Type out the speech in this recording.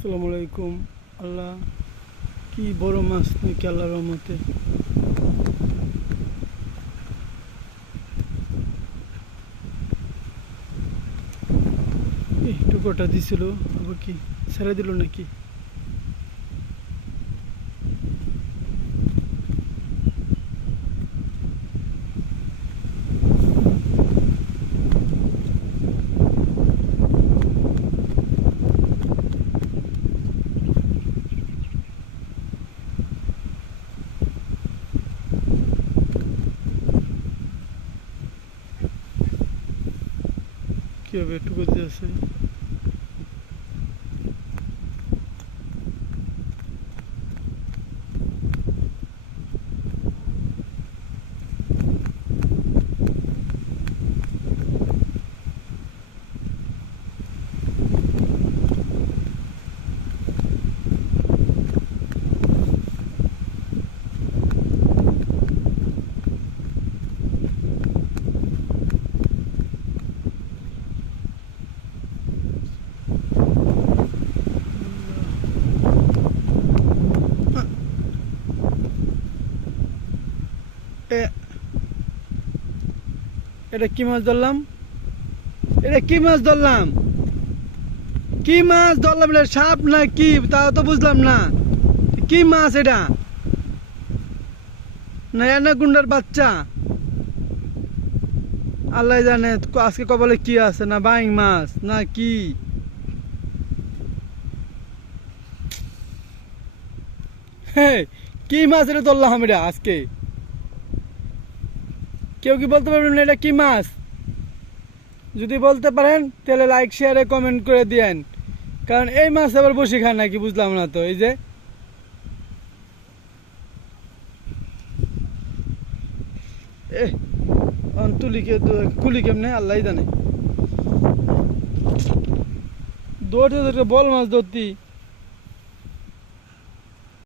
আসসালামু আলাইকুম। আল্লাহ কি বড় মাছ নাকি আল্লাহর রহমতে। একটু গোটা দিছিল, আবার কি ছেড়ে দিল নাকি। কি হবে, একটু গতি আছে। এ- এটা কি মাছ ধরলাম? এটা কি মাছ ধরলাম? কি মাছ ধরলাম? এটা সাপ না কি, তাও তো বুঝলাম না। কি মাছ এটা? না অ্যানাকোন্ডার বাচ্চা? আল্লাহ জানে আজকে কপালে কি আছে, না বাইং মাছ না কি। হ্যাঁ, কি মাছ এটা ধরলাম এটা আজকে? কেউ কি বলতে পারবেন না এটা কি মাছ? যদি বলতে পারেন তাহলে লাইক শেয়ারে কমেন্ট করে দিয়েন, কারণ এই মাছ আবার বসে খায় নাকি বুঝলাম না তো। এই যে এ কুলি কেমনে আল্লাহ জানে। দৌড়তে দৌড়তে বল মাছ ধরতি।